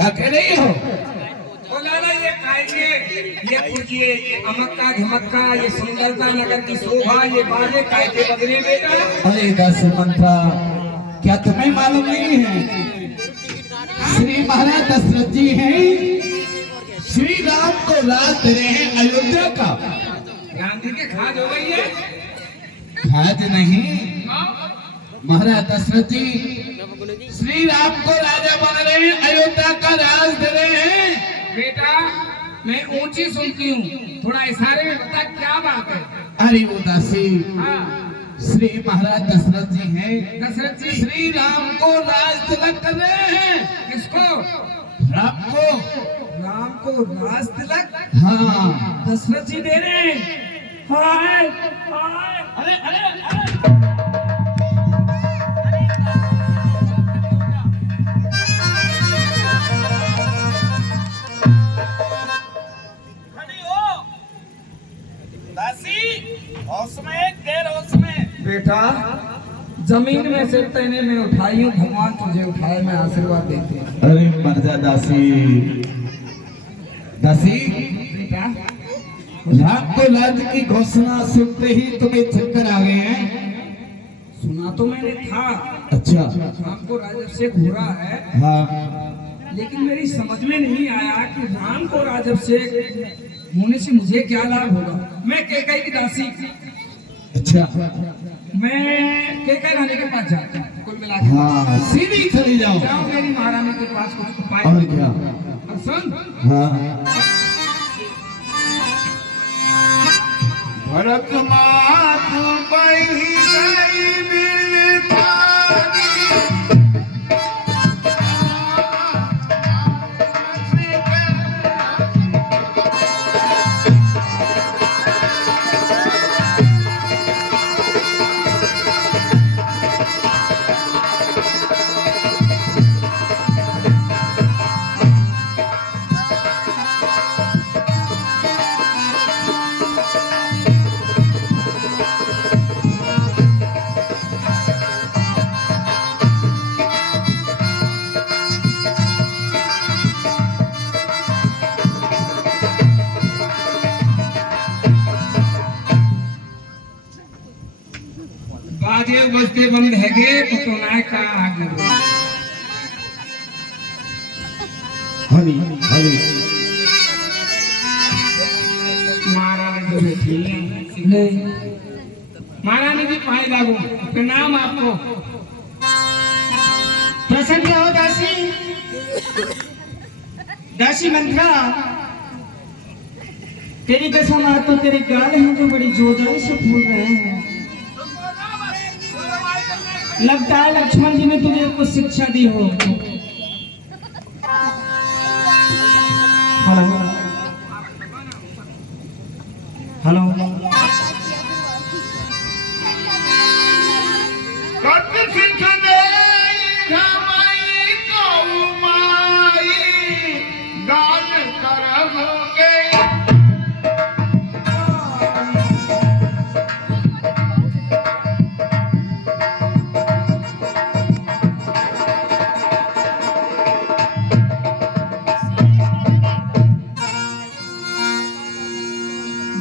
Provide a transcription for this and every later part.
क्या कह रही हो? ओ लाला ये खाएंगे, ये पूछिए, ये अमक्का झमक्का, ये सुंदरता नगर की शोभा, ये बाजे काय के बदले बेटा। अरे दस मंत्रा, क्या तुम्हें मालूम नहीं है? श्री महाराज दशरथ जी हैं, श्री राम को राज दे रहे हैं अयोध्या का। राम जी के खाद हो गई है? खाद नहीं, महाराज दशरथ जी श्री राम को राजा बना रहे हैं, अयोध्या का राज दे रहे हैं। बेटा मैं ऊंची सुनती हूँ, थोड़ा इशारे में बता क्या बात है। अरे उदासी, हाँ श्री महाराज दशरथ जी हैं, दशरथ जी श्री राम को राज तिलक कर रहे हैं। किसको? राम को। राम को राज तिलक? हाँ दशरथ जी दे रहे हैं। हाय हाय, अरे अरे अरे बेटा जमीन में से तेने मैं उठाई हूँ, भगवान तुझे उठाए, मैं आशीर्वाद देती हूँ। अरे मर्जा दासी, दासी बेटा राम को राज्य की घोषणा सुनते ही तुम्हें चक्कर आ गए हैं? सुना तो मैंने था, अच्छा राम को राजाभिषेक हो रहा है, हाँ, लेकिन मेरी समझ में नहीं आया कि राम को राजाभिषेक होने से मुझे क्या लाभ होगा। मैं कैकेयी की दासी, अच्छा मैं कैकेयी रानी के पास जाता हूँ, कुल मिला के। हाँ, सीधी चली जाओ। जाओ मेरी महारानी के पास कुछ उपाय। और क्या? अब सुन, हाँ, भरत मात बाजे बजते बंद है गे पुतनाय का आगे। हरी हरी महारानी जो बैठी ले, महारानी जी पाए लागू, प्रणाम आपको। प्रसन्न हो दासी, दासी मंत्रा, तेरी कसम आज तो तेरे गाल हैं जो बड़ी जोरदार से फूल रहे हैं। लगता है लक्ष्मण जी ने तुझे कुछ शिक्षा दी हो। हेलो हेलो,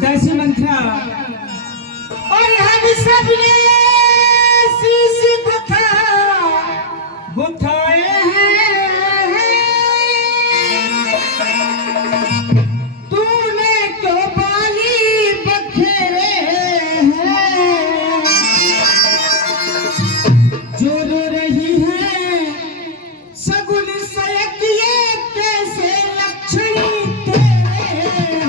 दासी मंत्रा, और हम सबने शीश गुथाए हैं, तूने क्यों बाली बखेरे हैं, जो रो रही है सगुन सयकिए कैसे लक्षणी तेरे हैं।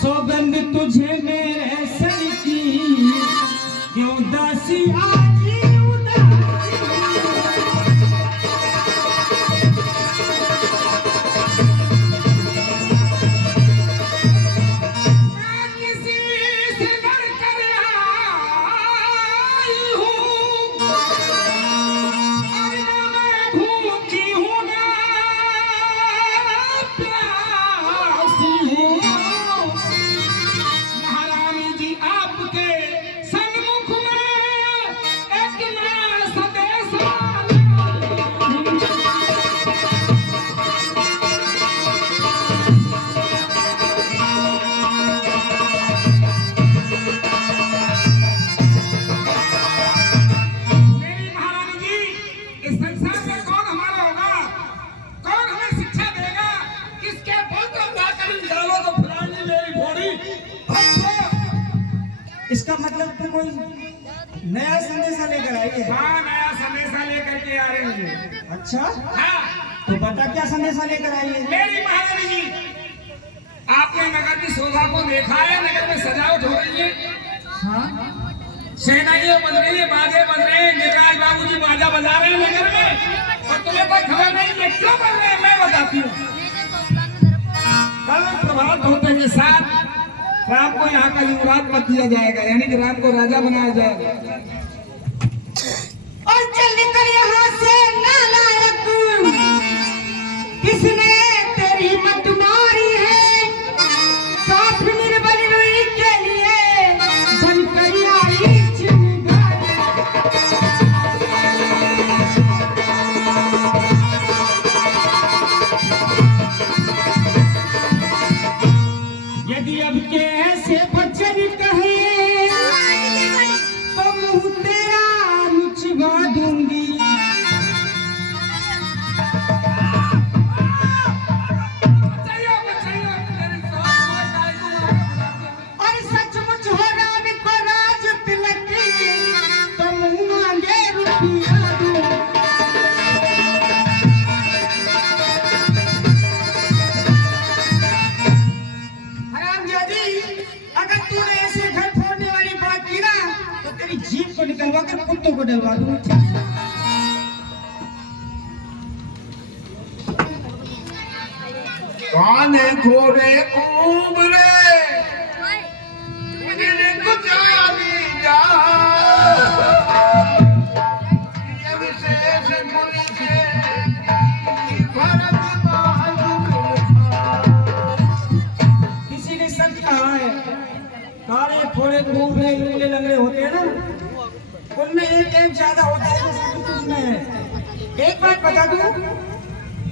सौगंध तुझे मेरे सर की, क्यों दासी आज उदासी। मैं किसी से लड़कर मेरी महारानी जी, इस संसार में कौन हमारा होगा, कौन हमें शिक्षा देगा, किसके पुत्र जाकर डालो तो फलानी मेरी घोड़ी। इसका मतलब तुम कोई नया संदेशा लेकर आई है? हाँ, नया संदेशा लेकर के आ रही है। अच्छा, हाँ, तो बता क्या संदेशा लेकर आई है? मेरी महारानी जी, आपने नगर की शोभा को देखा है, नगर में सजावट हो रही है, हाँ, शहनाइयां बज रही है, बाजे बज रहे हैं, गिरिराज बाबूजी बाजा बजा रहे हैं नगर में, और तुम्हें कोई खबर नहीं है क्यों बज रहे हैं? मैं बताती हूँ। कल प्रभात होते के साथ राम को यहाँ का युवराज पद दिया जाएगा, यानी कि राम को राजा बनाया जाएगा। और चल निकल यहाँ से नालायक, किसने तेरी मत मारी है? साथ निर्बल रुई के लिए बनकर आई चिंगारी। यदि अब के ऐसे बच्चन कहे तो मुंह तेरा मुचवा दूंगी। और सचमुच हो राम को राज तिलक, तो मुंह मांगे रुपया दूं। हरामजादी, अगर तूने ऐसे घर फोड़ने वाली बात की ना, तो तेरी जीभ को निकलवा कर कुत्तों को डलवा दूंगा। काने खोरे उमरे गुजारी जा ये विशेष मुनि के भरत किसी ने सच कहा है, काले फोड़े खूबरे लंगड़े लंगड़े होते हैं ना, उनमें एक ज्यादा होता है, जैसे कि तुझमें है। एक बात बता दूं,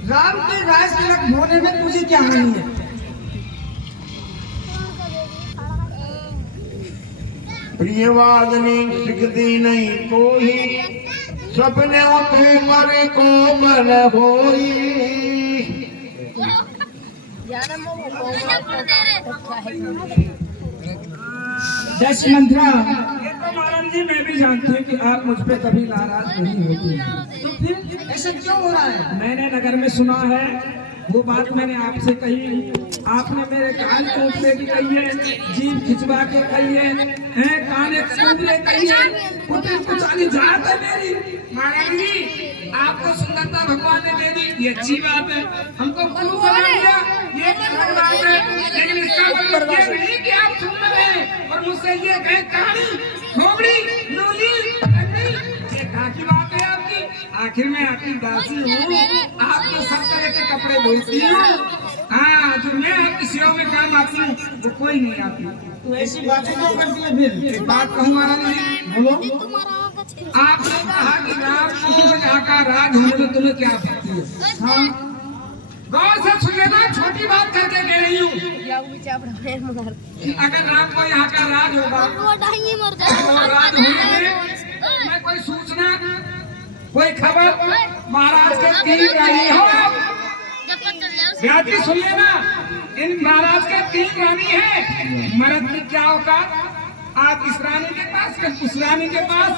राम के राज तिलक होने में तुझे क्या हानि है? प्रियवादनी सिखती नहीं कोई, सपने उठे मरे को मन होई। दस मंत्रा, ये तो महाराज जी मैं भी जानती हूँ कि आप मुझ पे कभी नाराज नहीं होती हैं। तो फिर ऐसा क्यों हो रहा है? मैंने नगर में सुना है, वो बात मैंने आपसे कही, आपने मेरे कान कोसले की कही है, जीभ खिंचवा के कही है, काने कूदले कही है, कुछ कुचाली जात है मेरी। महाराज जी, आपको सुंदरता भगवान ने दे दी, ये अच्छी बात है, हमको गुरु बना दिया, ये भी बड़ी बात है, लेकिन इसका मतलब ये नहीं कि आप सुंदर हैं और मुझसे ये कहे कहानी, खोपड़ी, लूली, लकड़ी, ये कहाँ की बात है आपकी? आखिर मैं आपकी दासी हूँ, आपको सब तरह के कपड़े धोती हूँ। हाँ, जो मैं आपकी सेवा में काम आती हूँ, वो कोई नहीं आती। तू ऐसी बातें क्यों करती है फिर? एक बात कहूँ महाराज जी, बोलो। आपने कहा कि राम यहाँ का राज होने में तुम्हें क्या आपत्ति है? हाँ, गौर से सुन लेना, छोटी बात करके कह रही हूँ। अगर राम को यहाँ का राज होगा, और राज होने में मैं कोई सूचना, कोई खबर महाराज के तीन रानी हो, व्याधि सुन लेना, इन महाराज के तीन रानी है, मर्द की क्या औकात, आज इस रानी के पास, कल उस रानी के पास,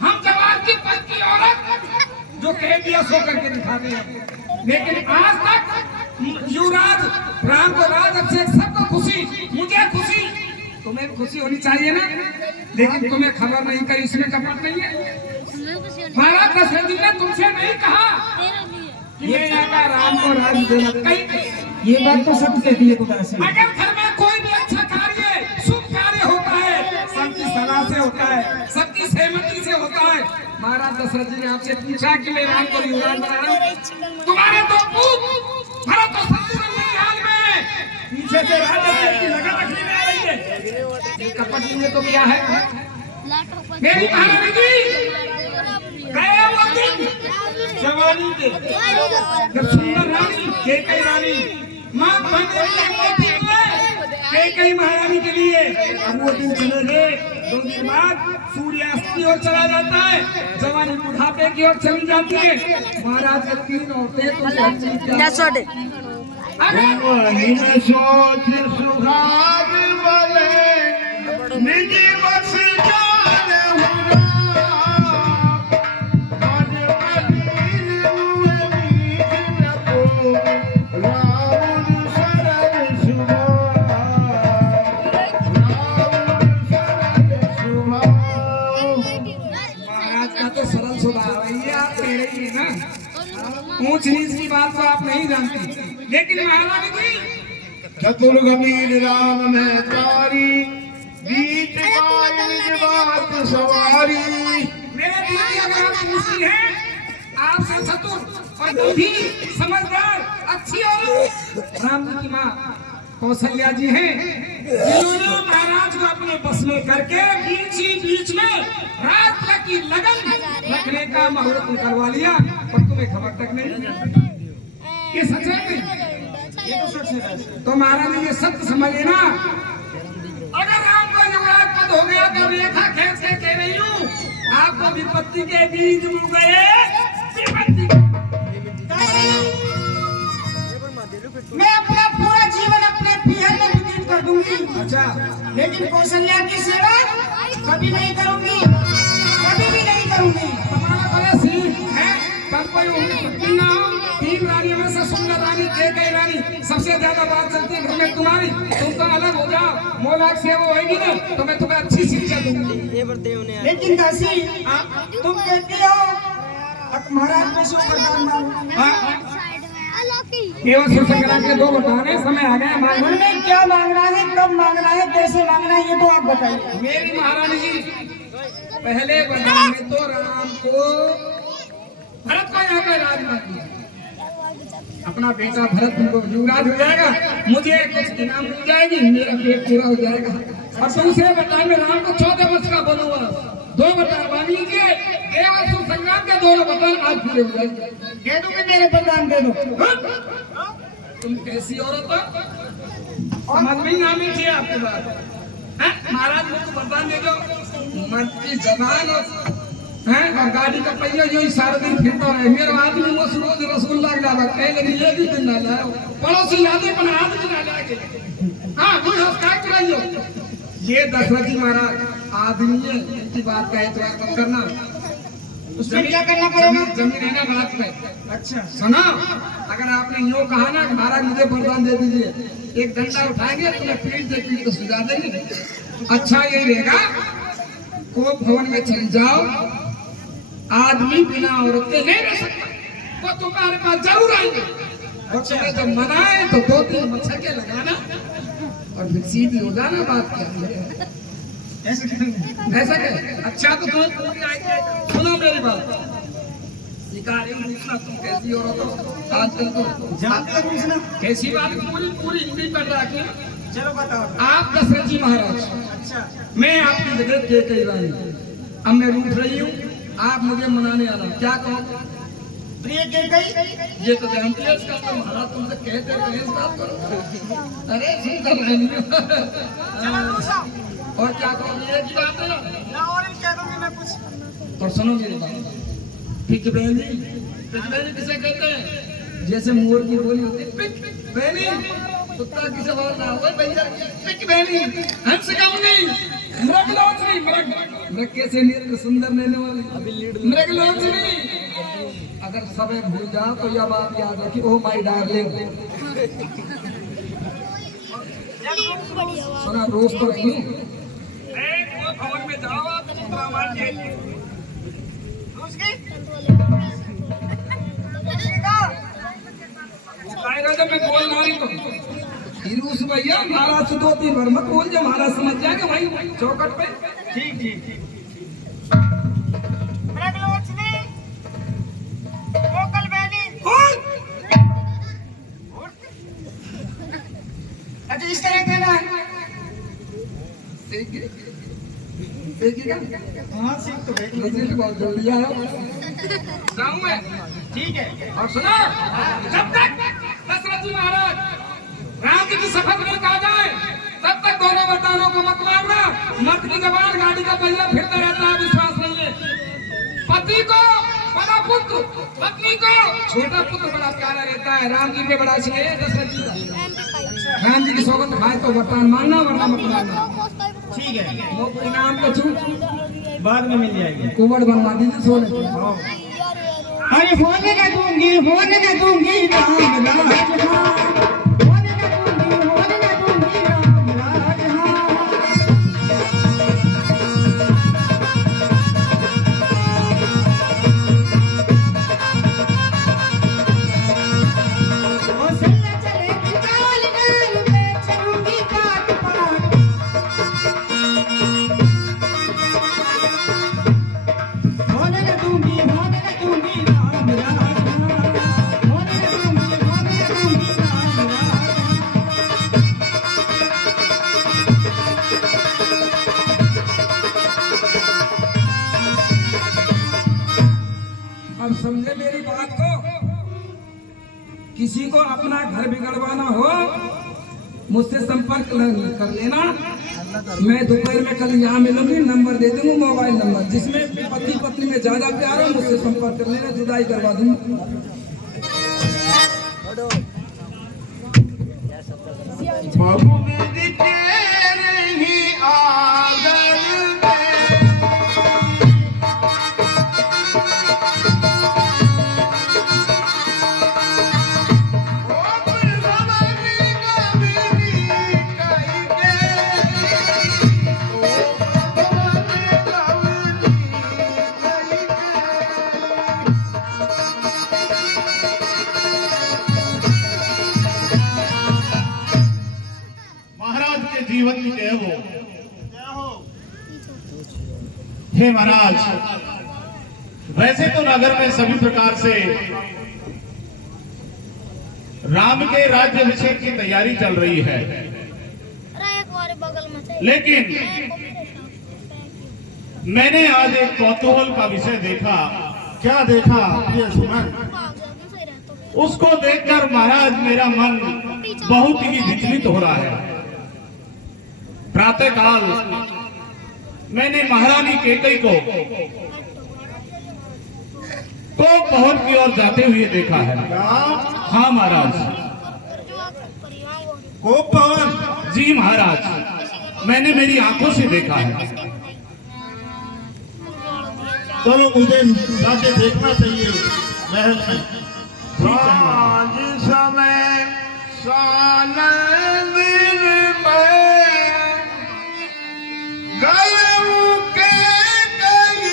हम जवाब की पत्नी औरत जो कह दिया सो करके दिखा दिया। लेकिन आज तक युवराज राम को राज अभिषेक सबको खुशी, मुझे खुशी, तुम्हें खुशी होनी चाहिए ना, लेकिन तुम्हें खबर नहीं करी, इसमें कपट नहीं है। महाराज दशरथ जी ने तुमसे नहीं कहा ये यहाँ का राम को राज देना, कहीं ये बात तो सब कहती है खुदा से। अगर घर में कोई भी अच्छा कार्य, शुभ कार्य होता है, सबकी सलाह से होता है, सबकी सहमति से होता है। महाराज दशरथ जी ने आपसे पूछा कि मैं राम को युवराज बना रहा हूँ, तुम्हारे दो पुत्र भरत और शत्रुघ्न के हाल में पीछे से राजा की लगा रखने में आ रही है, ये कपट में तो क्या है? मेरी महारानी जी, गए वो दिन के जब सुंदर रानी कैकेयी रानी मां कैकेयी महारानी के लिए अब वो दिन चले गए। 2 दिन बाद सूर्यास्त की ओर चला जाता है, जवानी बुढ़ापे की ओर चली जाती है। महाराज के 3 औरतें सोच सुहाग वाले निजी बस जान ऊंच नीच की बात तो आप नहीं जानती, लेकिन महारानी जी चतुर्गमीन राम में तारी बीच बात सवारी। मेरे दिल की अगर आप पूछती हैं, आपसे चतुर और बुद्धि समझदार अच्छी औरत राम जी की माँ कौशल्या जी हैं, जिन्होंने महाराज को अपने बस में करके बीच में रात तक की लगन रखने का मुहूर्त निकलवा लिया, और तुम्हें खबर तक नहीं। ये सच है नहीं? तो महाराज ये सत्य समझ लेना। अगर राम का युवराज पद हो गया तो रेखा खींच के कह रही हूँ, आपको विपत्ति के बीज उग गए। मैं अपना पूरा जीवन अपने पीहर में व्यतीत कर दूंगी। अच्छा, लेकिन कौशल्या की सेवा कभी नहीं करूंगी, कभी भी नहीं करूंगी। हमारा बड़ा सिंह है, तब कोई उम्मीद ना हो। 3 रानियों में से सुंदर रानी कैकेयी रानी सबसे ज्यादा बात चलती है घर में तुम्हारी। तुम तो अलग हो जाओ, मोलाक से वो होगी ना तो मैं तुम्हें अच्छी शिक्षा दूंगी। लेकिन दासी तुम कहती हो अब महाराज में से वरदान मांगो। केवल सुसंग्राम के 2 वरदान है, समय आ गया मांगने। उन्हें क्या मांगना है, कब मांगना है, कैसे मांगना है, ये तो आप बताइए। मेरी महारानी जी, पहले वरदान में तो राम को भरत को यहाँ का राज दिया, अपना बेटा भरत तुमको युवराज हो जाएगा, मुझे कुछ इनाम मिल जाएगी, मेरा पेट पूरा हो जाएगा। और दूसरे वरदान में राम को 14 वर्ष का बनूंगा। 2 वरदान मान लीजिए, केवल सुसंग्राम के 2 वरदान आज पूरे हो जाएंगे। दे दो कि मेरे वरदान दे दो। तुम कैसी औरत हो, समझ में ना आनी चाहिए आपकी बात। महाराज मुझको वरदान दे दो, मर्द की जबान और गाड़ी का पहिया जो ही सारा दिन फिरता है। मेरा आदमी वो रोज रसगुल्ला लावा कहे लगी ये भी दिन ना लाओ, पड़ोसी यादें पर आदमी ना लागे। हाँ कोई हफ्ता कराइयो। ये दशरथ जी महाराज आदमी है, इनकी बात का एतबार कम करना। उसमें क्या करना पड़ेगा? जमीन है ना बात में। अच्छा सुना, अगर आपने यूँ कहा ना कि महाराज मुझे वरदान दे दीजिए, एक डंडा उठाएंगे तुम्हें पीठ तो सुझा देंगे। अच्छा यही रहेगा, को भवन में चली जाओ, आदमी बिना औरत के नहीं रह सकता, वो तुम्हारे पास जरूर आएंगे। और तुम्हें जब मनाए तो 2-3 मच्छर के लगाना और फिर सीधी हो जाना। बात क्या है, ऐसा क्या? अच्छा तो तुम्हें पूरी आएगी। सुनो मेरी बात, शिकारी पूछना तुम कैसी औरत हो, आजकल तो जानते हो पूछना कैसी बात, पूरी हिंदी कर रहा है। चलो बताओ। आप दशरथ जी महाराज, अच्छा मैं आपकी जगह कैकेयी रानी, अब मैं रूठ रही हूँ, आप मुझे मनाने आना, क्या कहो? प्रिय कैकेयी, ये तो जानती है इसका तो महाराज तुमसे कहते हैं इस बात करो। अरे सुंदर रानी और क्या कहो, ये की बात है ना और कह दूंगी मैं कुछ। और सुनो मेरी बात, पिक बहनी किसे कहते हैं? जैसे मोर की बोली होती है पिक बहनी, कुत्ता किसे बोलना है भैया पिक बहनी, हंस गाऊंगी मृगलोचनी, मृग कैसे नेत्र सुंदर लेने वाली मृगलोचनी। अगर समय भूल जाओ तो यह बात याद रखी, ओ माय डार्लिंग। सुना रोज तो नहीं, भवन में जाओ आप जब मैं बोल रहा हूँ रूस भैया महाराज से 2-3 बार मत बोल, जब महाराज समझ जाएगा भाई चौकट पे। ठीक ठीक। मृगलोचनी, कोकल बहनी। अच्छा इस तरह कहना है। देखिएगा, हाँ सीख तो बहुत जल्दी आया। जाऊं मैं। ठीक है। और सुनो, जब तक दशरथ जी महाराज राम जी की शपथ में कहा जाए तब तक दोनों वरदानों को मत मारना। मत की जबान गाड़ी का पहिया फिरता रहता है, विश्वास नहीं है। पति को बड़ा पुत्र, पत्नी को छोटा पुत्र बड़ा प्यारा रहता है। राम जी के बड़ा सिंह है दशरथ जी का। राम जी की सौगंध खाए तो वरदान मानना, वरना मत मानना। ठीक है, वो इनाम का छूट बाद में मिल जाएगी। कुबड़ बनवा दीजिए सोने। अरे फोन ना दूंगी राम राज, फोन ना दूंगी राम राज। ओ सैया चले निकाल डाल मैं चलूंगी काट पाट। फोन ना दूंगी राम राज, फोन ना दूंगी राम राज। अब समझे मेरी बात को। किसी को अपना घर बिगड़वाना हो मुझसे संपर्क कर लेना। मैं दोपहर में कल यहाँ मिलूंगी, नंबर दे दूंगा, मोबाइल नंबर। जिसमें पति पत्नी में ज्यादा प्यार हो मुझसे संपर्क कर लेना, जुदाई करवा दूंगा। बाबू मेरी तेरे ही आंगन महाराज के जीवन की जय हो। हे महाराज, वैसे तो नगर में सभी प्रकार से राम के राज्याभिषेक की तैयारी चल रही है, लेकिन मैंने आज एक कौतूहल का विषय देखा। क्या देखा प्रिय सुमन? उसको देखकर महाराज मेरा मन बहुत ही विचलित हो रहा है। प्रातः काल मैंने महारानी केकई को भवन की ओर जाते हुए देखा है। हाँ महाराज। कोप भवन? जी महाराज, मैंने मेरी आंखों से देखा है। चलो मुझे जाके देखना चाहिए महल में। आज समय सानंद में गयऊ के कई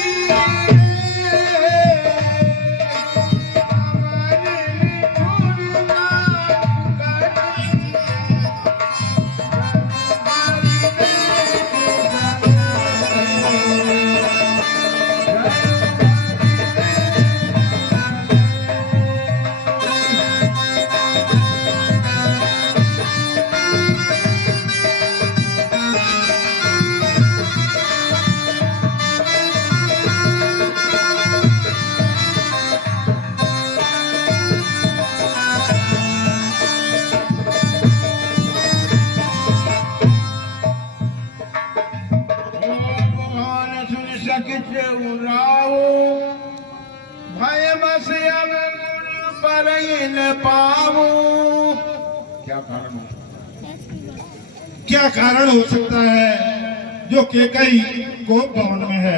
क्या कारण हो सकता है जो केकई कोप भवन में है?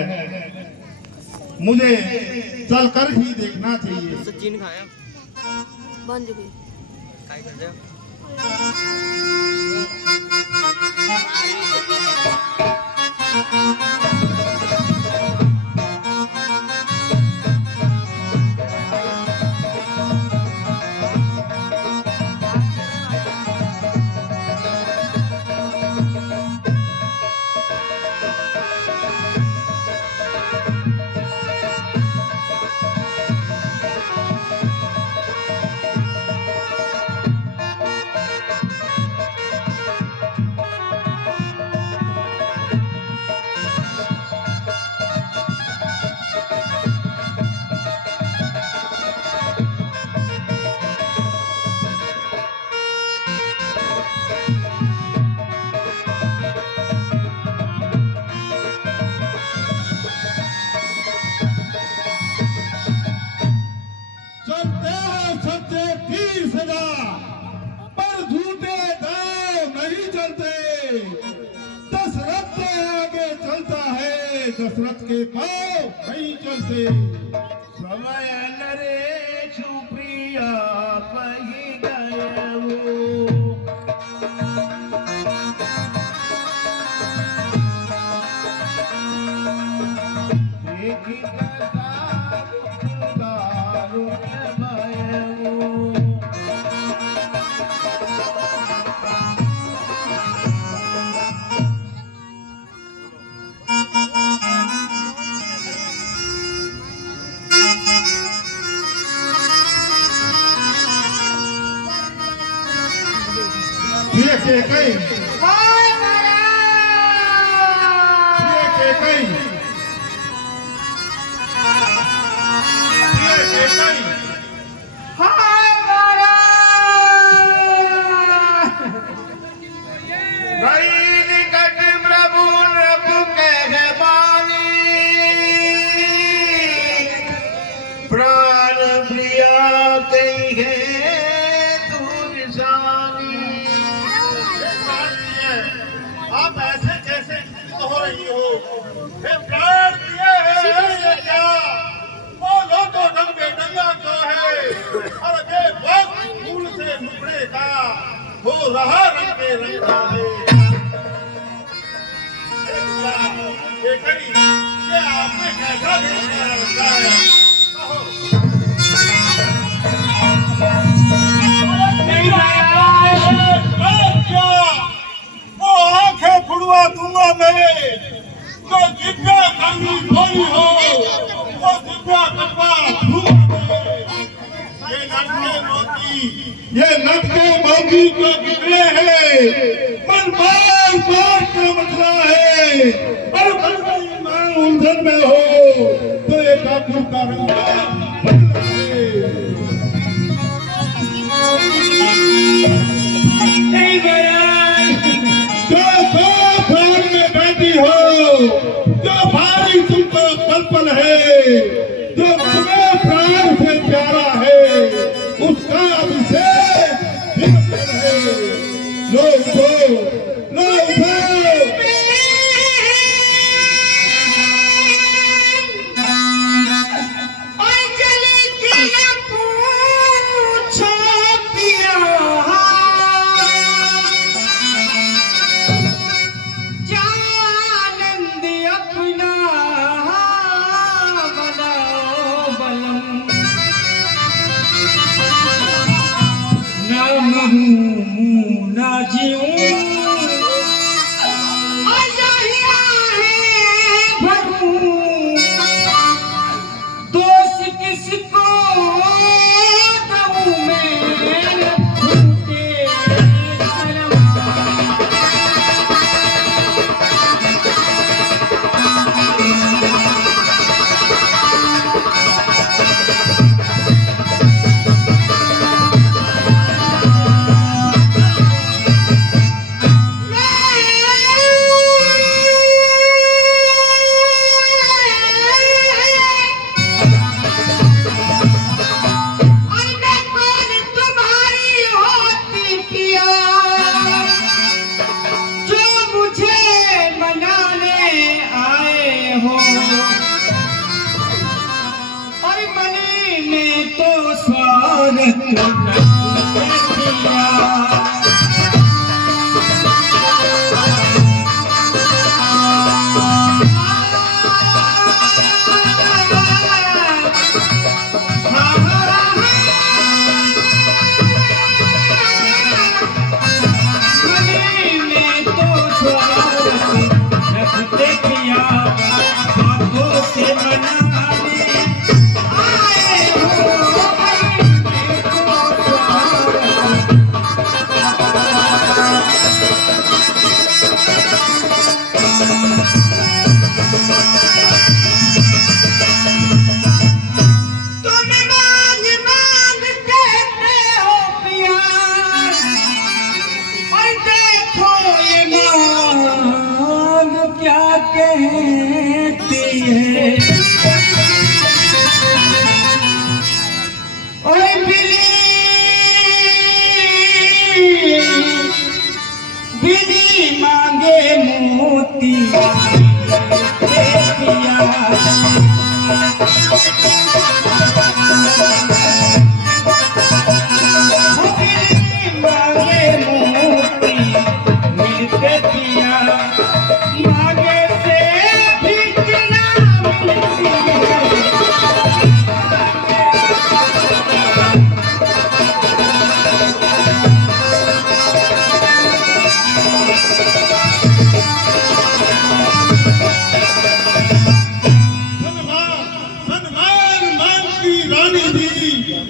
मुझे चलकर ही देखना चाहिए। सचिन खाया बंद गई काय कर दशरथ के पाँव नहीं चलते। समय नरे छुपिया पही गए वो। देखी प्रताप दारुण भय वो। प्रिय कैकेयी, हाय प्रिय कैकेयी, प्रिय कैकेयी, भई निकट प्रभु नभ कह बानी। प्राण प्रिया कही है तू निशानी। आप ऐसे कैसे हो रही हो? फिर प्राण दिए हैं ये क्या? बोलो तो ढंग बेढंगा क्यों है? अरे ये वक्त फूल से मुकड़े का हो रहा रंग बेरंगा है। ये आपने कैसा देश रखा है? कहो। वो आंखें फुड़वा दूंगा मैं जो दिव्या कंगी भोली हो। वो दिव्या कपड़ा ये लटके मौगी को निकले हैं, मन मार मार के मचला है। और बलवाई मां उलझन में हो तो ये ठाकुर का रंग बदला है। जो दो प्राण में बैठी हो, जो भारी तुमको पल पल है, जो तुम्हें प्राण से प्यारा है, उसका अभिषेक हिमकर है। लो उठो, लो उठो।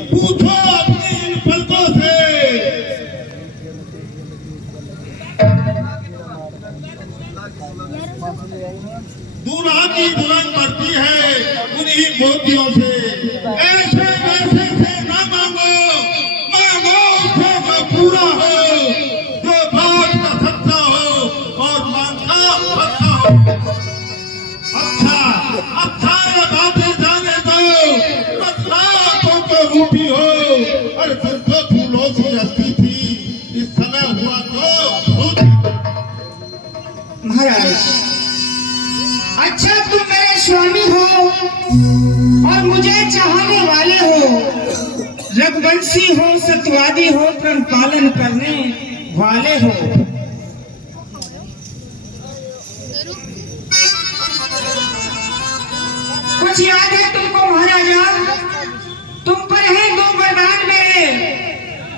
पूछो अपने इन पलकों से। दूल्हा की दुल्हन बढ़ती है उन्हीं मोतियों से। ऐसे वैसे से ना मांगो, मांगो उससे जो पूरा हो, जो बात का सच्चा हो और मन का पक्का हो। अच्छा ये बातें जाने दो, बदलाव तो रूठी हो। अरे तुम तो फूलों से हंसती थी, इस समय हुआ तो महाराज, अच्छा तुम मेरे स्वामी हो और मुझे चाहने वाले हो, रघुवंशी हो, सत्यवादी हो, प्रण पालन करने वाले हो। कुछ याद है तुमको महाराजा? तुम पर है दो वरदान मेरे,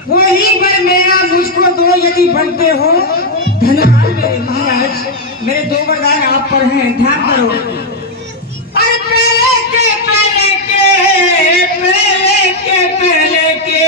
वही वर मेरा मुझको दो यदि बनते हो धनवान मेरे। महाराज, मेरे दो वरदान आप पर हैं, ध्यान करो। अरे पहले के पहले के पहले के पहले के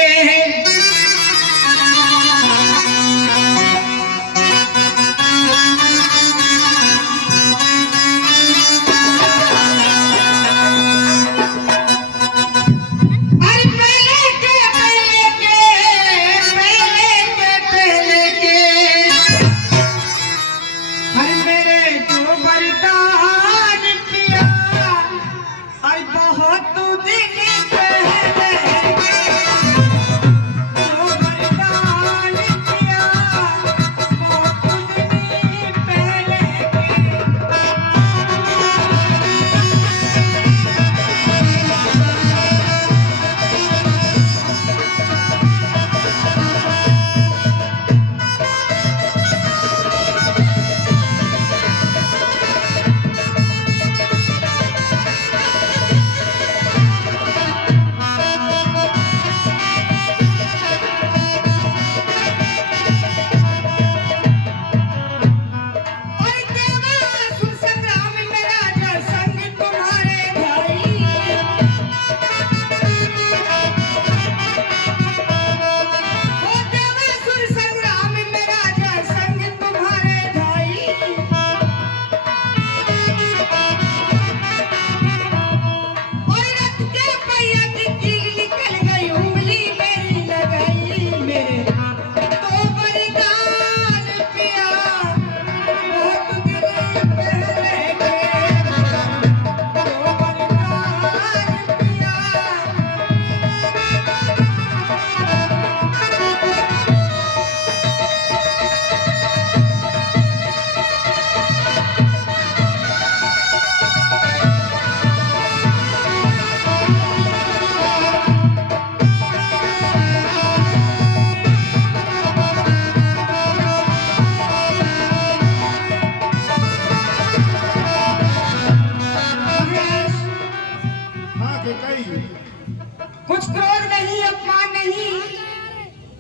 कुछ क्रोध नहीं, अपमान नहीं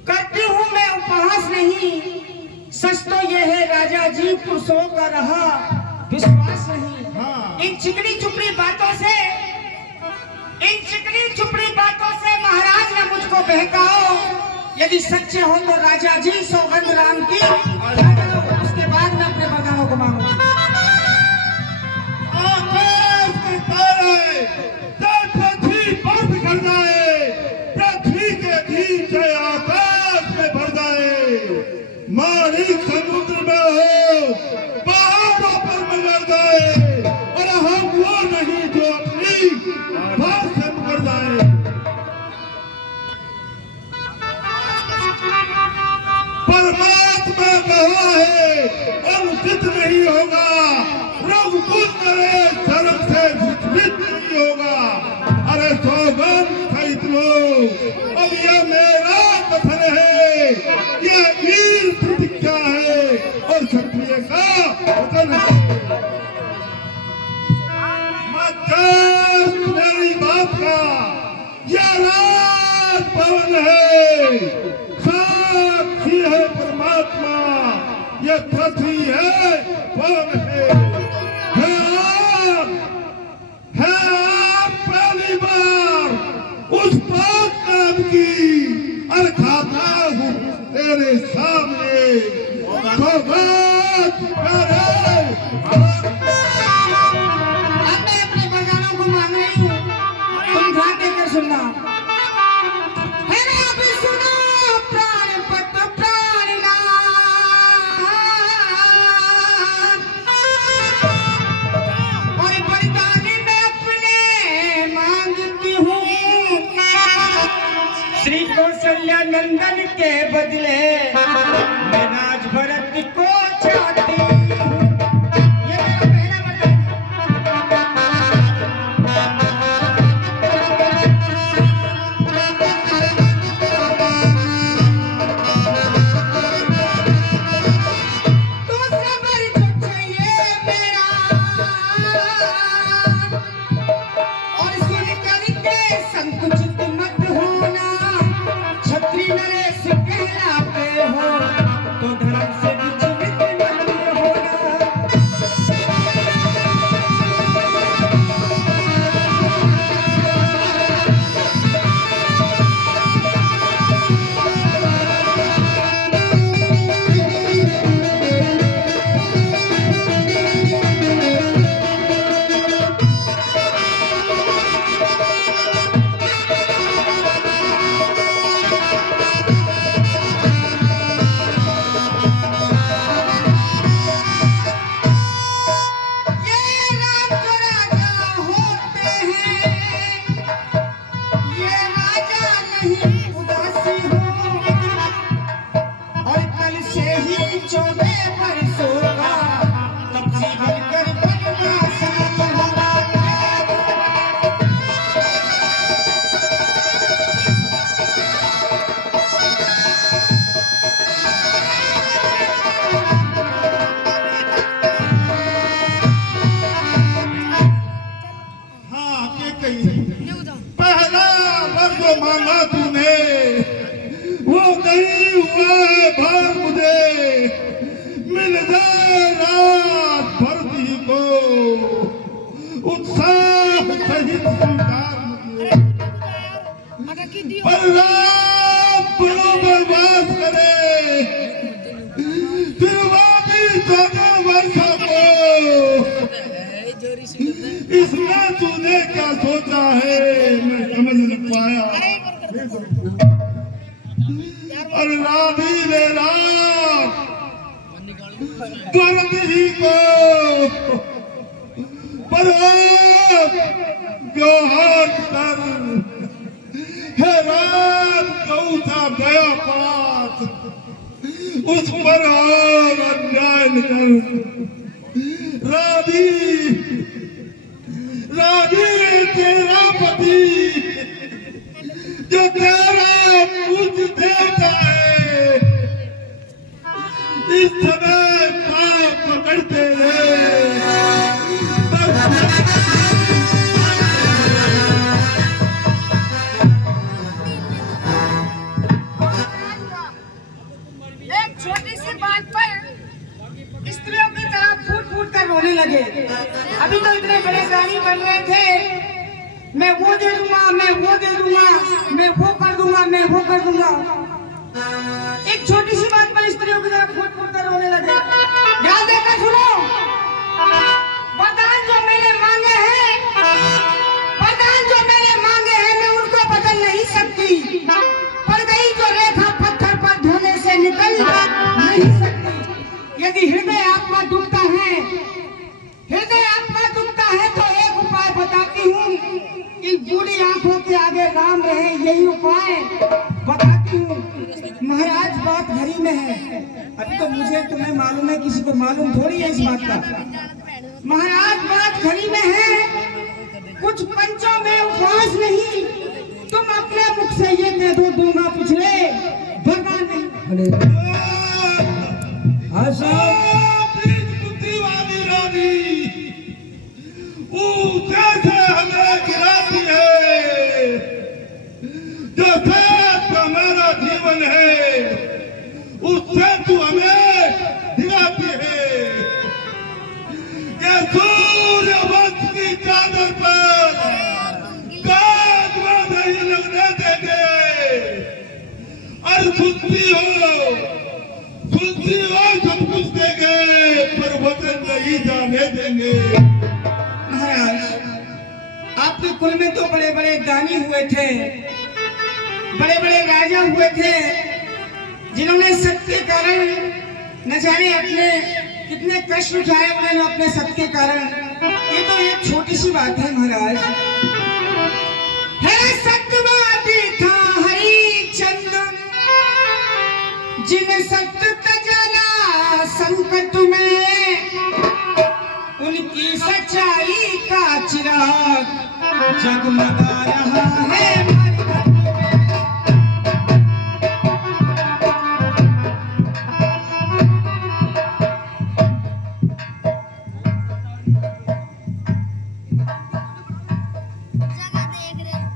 करती हूँ मैं, उपहास नहीं। सच तो यह है राजा जी, पुरुषों का रहा विश्वास नहीं। इन चिकनी चुपड़ी बातों से, इन चिकनी चुपड़ी बातों से महाराज ने मुझको बहकाओ। यदि सच्चे हो तो राजा जी सौगंध राम की, उसके बाद मैं अपने वरदानों को मांगूंगा। कर जाए, पृथ्वी के नीचे आकाश में भर जाए, माणिक समुद्र में हो, पहाड़ों पर मगर जाए, और हम वो नहीं जो अपनी बात से मुकर जाए। परमात्मा गवाह है अब यह मेरा कथन है, यह वीर प्रतिज्ञा है और क्षत्रिय का वचन है। मत मेरी बात का, यह राजभवन है, साक्षी है परमात्मा, यह पृथ्वी है, पवन है आप पहली बार उस बात काम की और खाता हूँ तेरे सामने, तो बात करे। अब मैं अपने बरदानों को मान रही हूँ, तुम ध्यान देकर सुनना। मैंने अभी सुना प्राणपत प्राणनाथ, और वरदान मैं अपने मांगती हूँ श्री कौशल्या नंदन के बदले मैं राज भरत को चाहती हूँ। ये मेरा पहला दूसरा वरदान चाहिए मेरा, और सुन करके संकुचित मत होना, क्षत्रिय नरेश कहलाते हो तो धर्म से विचलित मत होना। ये राजा राजा होते हैं, ये राजा नहीं उदासी हो, और कल से ही 14 वर्षों का तपसी बनकर बनवासी होगा। हाँ के कही, पहला वर्ग मांगा तूने वो नहीं हुआ है भार मुझे, मिल जाए रात भरती को उत्साह सहित स्वीकार मुझे, पर रात बड़ो बर्बाद करे तिरवादी 14 वर्षों को, इसमें तूने क्या सोचा है मैं समझ नहीं पाया। और राधी ने रात गर्द ही को पर व्यवहार कर, है रात कौसा दया पात उस पर और अन्याय कर। राधी राधी तेरा पति जो तेरा पूज देता है, इस समय पाप पकड़ते हैं। एक छोटी सी बात पर स्त्रियों की तरह फूट फूट कर रोने लगे। अभी तो इतने बड़े गाड़ी बन रहे थे, मैं वो दे दूंगा, मैं वो दे दूंगा, मैं वो कर दूंगा, मैं वो कर दूंगा। एक छोटी सी बात पर स्त्रियों की तरह फूट फूट कर रोने लगे। ध्यान देकर सुनो, वरदान जो मैंने मांगे हैं, वरदान जो मैंने मांगे हैं, मैं उनको बदल नहीं सकती, पर गई जो रेखा पत्थर पर धोने से निकल नहीं सकती। यदि हृदय आत्मा दुखता है, हृदय आत्मा दुखता है, तो एक उपाय बताती हूँ। इन बूढ़ी आंखों के आगे राम रहे, यही उपाय बताती हूँ। महाराज बात घड़ी में है, अभी तो मुझे तुम्हें मालूम है, किसी को मालूम थोड़ी है इस बात का। महाराज बात घड़ी में है, कुछ पंचों में उपवास नहीं, तुम अपने मुख से ये दे तो दूंगा पिछले, वरना नहीं। अरे हाँ साहब, बुद्धि वाली रानी जैसे हमें गिराती है, जैसे तुम्हारा जीवन है उससे तू हमें गिराती है। ये सूर्य वंश की चादर पर काज में नहीं लगने देंगे। और सुनती हो सब कुछ देंगे, पर वचन नहीं जाने देंगे। महाराज, आपके कुल में तो बड़े बड़े दानी हुए थे, बड़े बड़े राजा हुए थे, जिन्होंने सत्य के कारण न जाने अपने कितने कष्ट उठाए उन्होंने अपने सत्य के कारण। ये तो एक छोटी सी बात है महाराज। है सत्यवादी था हरिचंद्र, जिन सत्य तजला संकट में, उनकी सच्चाई का चिराग जगमगा रहा है मरकत में। जगह देख रहे